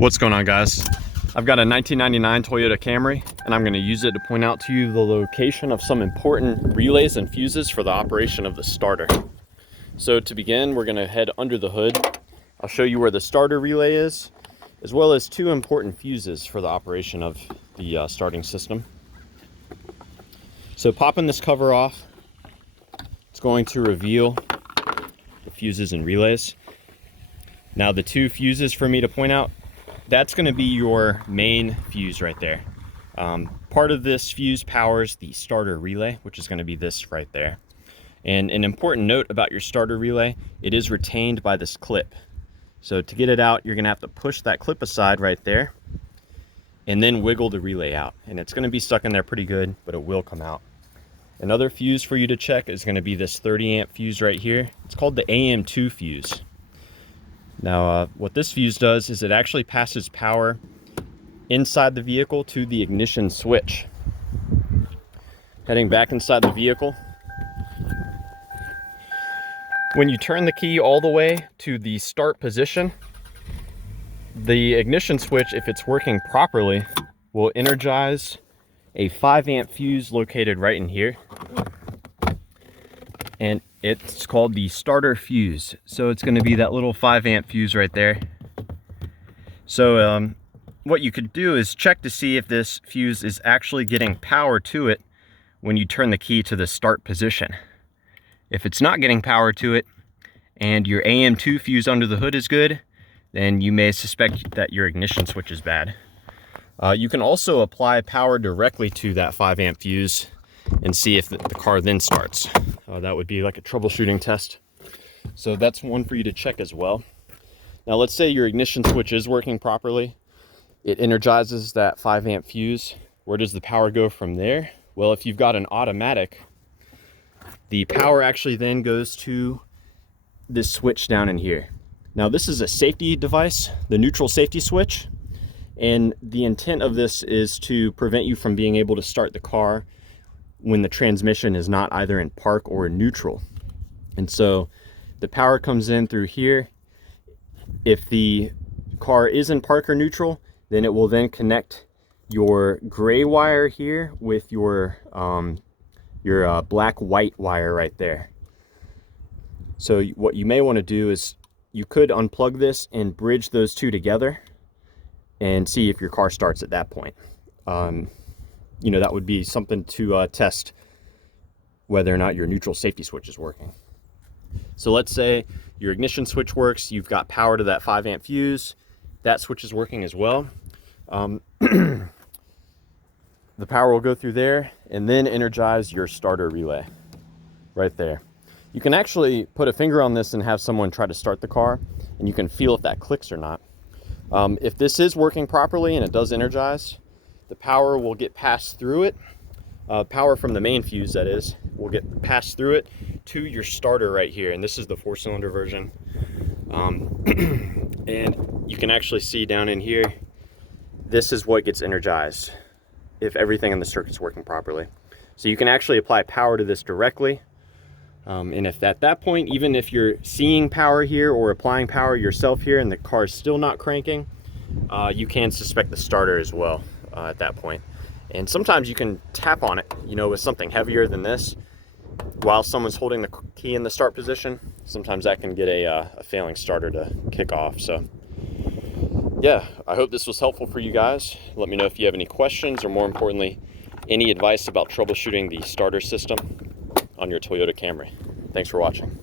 What's going on, guys? I've got a 1999 Toyota Camry, and I'm going to use it to point out to you the location of some important relays and fuses for the operation of the starter. So to begin, we're going to head under the hood. I'll show you where the starter relay is, as well as two important fuses for the operation of the starting system. So popping this cover off, it's going to reveal the fuses and relays. Now the two fuses for me to point out, that's going to be your main fuse right there. Part of this fuse powers the starter relay, which is going to be this right there. And an important note about your starter relay, it is retained by this clip. So to get it out, you're going to have to push that clip aside right there and then wiggle the relay out. And it's going to be stuck in there pretty good, but it will come out. Another fuse for you to check is going to be this 30 amp fuse right here. It's called the AM2 fuse. Now, what this fuse does is it actually passes power inside the vehicle to the ignition switch. Heading back inside the vehicle. When you turn the key all the way to the start position, the ignition switch, if it's working properly, will energize a 5 amp fuse located right in here. And it's called the starter fuse. So it's going to be that little 5 amp fuse right there. So what you could do is check to see if this fuse is actually getting power to it when you turn the key to the start position. If it's not getting power to it and your AM2 fuse under the hood is good, then you may suspect that your ignition switch is bad. You can also apply power directly to that 5 amp fuse and see if the car then starts. That would be like a troubleshooting test. So that's one for you to check as well. Now let's say your ignition switch is working properly. It energizes that 5 amp fuse. Where does the power go from there? Well, if you've got an automatic, the power actually then goes to this switch down in here. Now this is a safety device, the neutral safety switch. And the intent of this is to prevent you from being able to start the car when the transmission is not either in park or in neutral. And so the power comes in through here. If the car is in park or neutral, then it will then connect your gray wire here with your black-white wire right there. So what you may want to do is you could unplug this and bridge those two together and see if your car starts at that point. You know, that would be something to test whether or not your neutral safety switch is working. So let's say your ignition switch works, you've got power to that 5 amp fuse, that switch is working as well. The power will go through there and then energize your starter relay right there. You can actually put a finger on this and have someone try to start the car, and you can feel if that clicks or not. If this is working properly and it does energize, the power will get passed through it. Power from the main fuse, that is, will get passed through it to your starter right here. And this is the 4-cylinder version. And you can actually see down in here, this is what gets energized if everything in the circuit's working properly. So you can actually apply power to this directly. And if at that point, even if you're seeing power here or applying power yourself here and the car is still not cranking, you can suspect the starter as well at that point. And sometimes you can tap on it, you know, with something heavier than this while someone's holding the key in the start position. Sometimes that can get a failing starter to kick off. So yeah, I hope this was helpful for you guys. Let me know if you have any questions, or more importantly, any advice about troubleshooting the starter system on your Toyota Camry. Thanks for watching.